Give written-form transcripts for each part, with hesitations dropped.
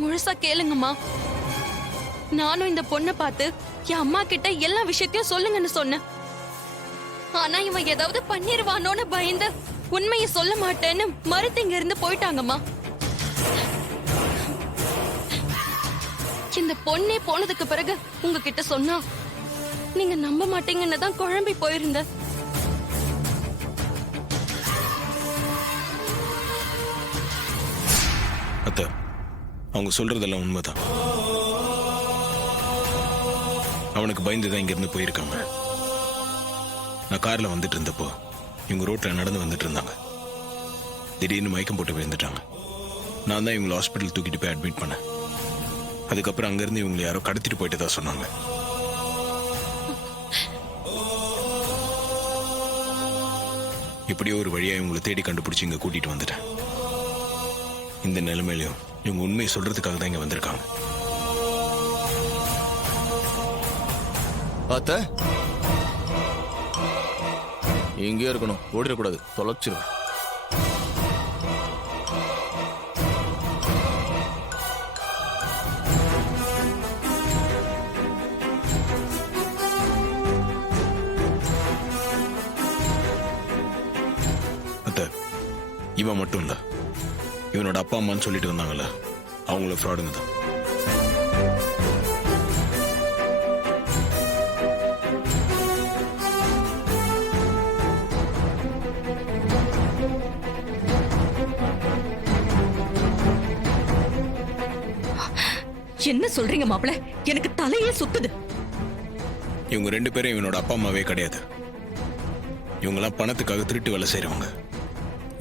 முழுசா கேளுங்கம்மா. நானும் இந்த பொண்ணை பார்த்து என் அம்மா கிட்ட எல்லா விஷயத்தையும் சொல்லுங்கன்னு சொன்னேன். ஆனா இவன் ஏதாவது பண்ணிருவானோன்னு பயந்து உண்மையை சொல்ல மாட்டேன்னு மறுத்து இங்க இருந்து போயிட்டாங்கம்மா. இந்த பொண்ணே போனதுக்கு பிறகு உங்ககிட்ட சொன்னா நீங்க நம்ப மாட்டீங்கன்னு தான் குழம்பி போயிருந்த. அத்தை, அவங்க சொல்றதெல்லாம் உண்மைதான். அவனுக்கு பயந்துதான் இங்க இருந்து போயிருக்காங்க. நான் கார்ல வந்துட்டு இருந்தப்போ இவங்க ரோட்ல நடந்து வந்துட்டு இருந்தாங்க. திடீர்னு மயக்கம் போட்டு விழுந்துட்டாங்க. நான் தான் இவங்களை ஹாஸ்பிட்டல் தூக்கிட்டு போய் அட்மிட் பண்ணேன். அதுக்கப்புறம் அங்கிருந்து இவங்களை யாரோ கடத்திட்டு போயிட்டு தான் சொன்னாங்க. இப்படியோ ஒரு வழியா இவங்களை தேடி கண்டுபிடிச்சு இங்க கூட்டிட்டு வந்துட்டேன். இந்த நிலைமையிலையும் இவங்க உண்மையை சொல்றதுக்காக தான் இங்க வந்திருக்காங்க. அத்தை, இங்கே இருக்கணும், ஓடிடக்கூடாது, தொலைச்சிருவேன். அத்தை, இவன் மட்டும் இல்ல, இவனோட அப்பா அம்மான்னு சொல்லிட்டு வந்தாங்கல்ல, அவங்கள ஃப்ராடுங்க தான். என்ன சொல்றீங்க மாப்பிள? எனக்கு தலையே சுத்துது. இவங்க 2 பேரும் இவனோட அப்பா அம்மாவே கிடையாது. இவங்கெல்லாம் பணத்துக்காக திருட்டு வேலை செய்யறவங்க.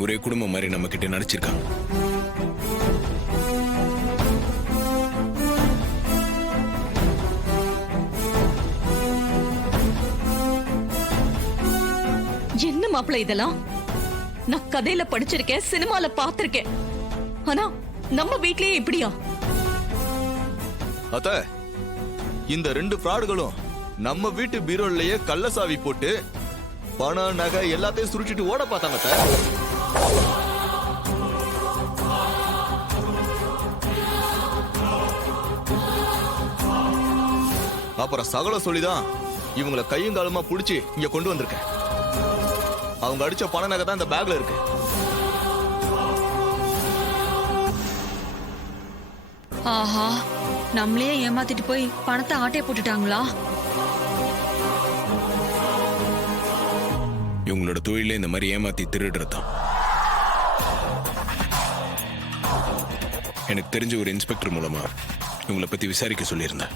ஒரே குடும்பம் மாதிரி நம்ம கிட்ட நடிச்சிருக்காங்க. என்ன மாப்பிள இதெல்லாம்? நான் கதையில படிச்சிருக்கேன், சினிமால பாத்திருக்கேன். ஆனா நம்ம வீட்லயே இப்படியா? அத்த, இந்த 2 ஃப்ராடுகளும் நம்ம வீட்டு பீரோலயே கள்ளசாவி போட்டு பணம் நகை எல்லாத்தையும் சுருட்டிட்டு ஓட பார்த்தாங்க அத்த. அப்புறம் சகல சொல்லிதான் இவங்களை கையும் காலமா புடிச்சு இங்க கொண்டு வந்திருக்கேன். அவங்க அடிச்ச பண நகை தான் இந்த பேக்ல இருக்கு. ஆஹா, நம்மளே ஏமாத்திட்டு போய் பணத்தை ஆட்டைய போட்டுட்டாங்களா? இவங்களோட தொழிலே இந்த மாதிரி ஏமாத்தி திருடுறதுதான். எனக்கு தெரிஞ்ச ஒரு இன்ஸ்பெக்டர் மூலமா இவங்களை பத்தி விசாரிக்க சொல்லியிருந்தேன்.